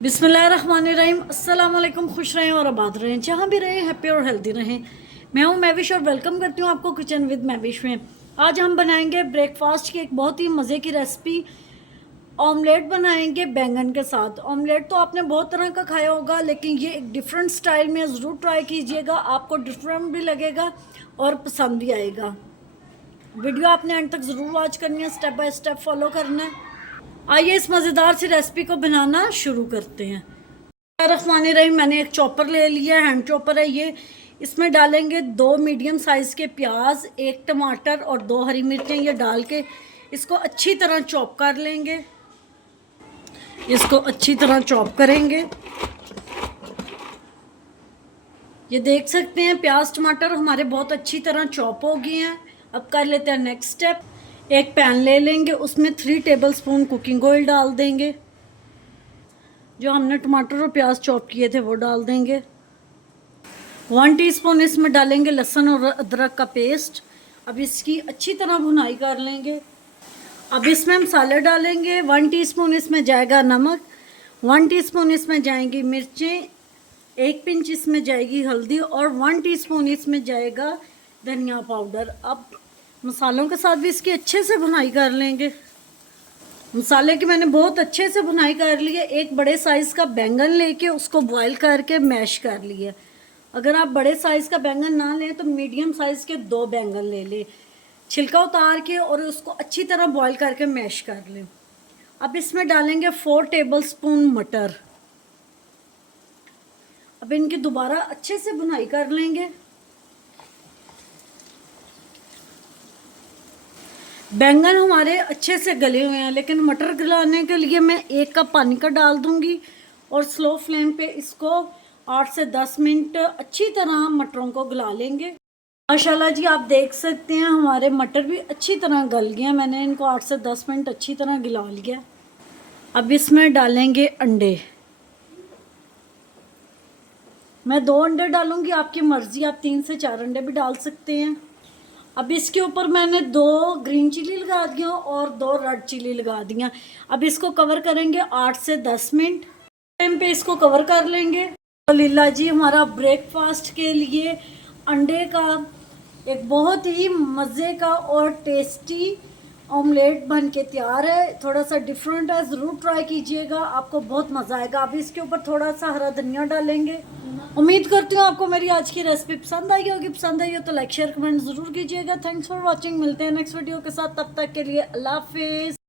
बिस्मिल्लाहिर्रहमानिर्रहीम। अस्सलाम वालेकुम। खुश रहें और आबाद रहें, जहाँ भी रहें हैप्पी और हेल्दी रहें। मैं हूँ मैविश और वेलकम करती हूँ आपको किचन विद मैविश में। आज हम बनाएंगे ब्रेकफास्ट की एक बहुत ही मज़े की रेसिपी। ऑमलेट बनाएंगे बैंगन के साथ। ऑमलेट तो आपने बहुत तरह का खाया होगा, लेकिन ये एक डिफरेंट स्टाइल में ज़रूर ट्राई कीजिएगा। आपको डिफरेंट भी लगेगा और पसंद भी आएगा। वीडियो आपने एंड तक ज़रूर वॉच करनी है, स्टेप बाय स्टेप फॉलो करना है। आइए इस मज़ेदार सी रेसिपी को बनाना शुरू करते हैं। रही मैंने एक चॉपर ले लिया, हैंड चॉपर है ये। इसमें डालेंगे 2 मीडियम साइज़ के प्याज, 1 टमाटर और 2 हरी मिर्चें। ये डाल के इसको अच्छी तरह चॉप कर लेंगे। इसको अच्छी तरह चॉप करेंगे। ये देख सकते हैं प्याज टमाटर हमारे बहुत अच्छी तरह चॉप हो गए हैं। अब कर लेते हैं नेक्स्ट स्टेप। एक पैन ले लेंगे, उसमें 3 टेबलस्पून कुकिंग ऑयल डाल देंगे। जो हमने टमाटर और प्याज चॉप किए थे वो डाल देंगे। 1 टीस्पून इसमें डालेंगे लहसुन और अदरक का पेस्ट। अब इसकी अच्छी तरह भुनाई कर लेंगे। अब इसमें मसाले डालेंगे। 1 टीस्पून इसमें जाएगा नमक, 1 टीस्पून इसमें जाएंगी मिर्चें, 1 पिंच इसमें जाएगी हल्दी और 1 टीस्पून इसमें जाएगा धनिया पाउडर। अब मसालों के साथ भी इसकी अच्छे से भुनाई कर लेंगे। मसाले की मैंने बहुत अच्छे से भुनाई कर ली है। एक बड़े साइज़ का बैंगन लेके उसको बॉईल करके मैश कर लिया। अगर आप बड़े साइज़ का बैंगन ना लें तो मीडियम साइज़ के 2 बैंगन ले लें, छिलका उतार के, और उसको अच्छी तरह बॉईल करके मैश कर लें। अब इसमें डालेंगे 4 टेबलस्पून मटर। अब इनकी दोबारा अच्छे से भुनाई कर लेंगे। बैंगन हमारे अच्छे से गले हुए हैं, लेकिन मटर गलाने के लिए मैं 1 कप पानी का डाल दूंगी और स्लो फ्लेम पे इसको 8 से 10 मिनट अच्छी तरह मटरों को गला लेंगे। माशाल्लाह जी, आप देख सकते हैं हमारे मटर भी अच्छी तरह गल गए हैं। मैंने इनको 8 से 10 मिनट अच्छी तरह गला लिया। अब इसमें डालेंगे अंडे। मैं 2 अंडे डालूंगी, आपकी मर्ज़ी, आप 3 से 4 अंडे भी डाल सकते हैं। अब इसके ऊपर मैंने 2 ग्रीन चिली लगा दिया और 2 रेड चिली लगा दिया। अब इसको कवर करेंगे 8 से 10 मिनट टाइम पे इसको कवर कर लेंगे। तो लीला जी, हमारा ब्रेकफास्ट के लिए अंडे का एक बहुत ही मज़े का और टेस्टी ऑमलेट बन के तैयार है। थोड़ा सा डिफरेंट है, ज़रूर ट्राई कीजिएगा, आपको बहुत मज़ा आएगा। अब इसके ऊपर थोड़ा सा हरा धनिया डालेंगे। उम्मीद करती हूँ आपको मेरी आज की रेसिपी पसंद आई होगी। पसंद आई हो तो लाइक शेयर कमेंट ज़रूर कीजिएगा। Thanks for watching. मिलते हैं नेक्स्ट वीडियो के साथ, तब तक के लिए अल्लाह हाफिज़।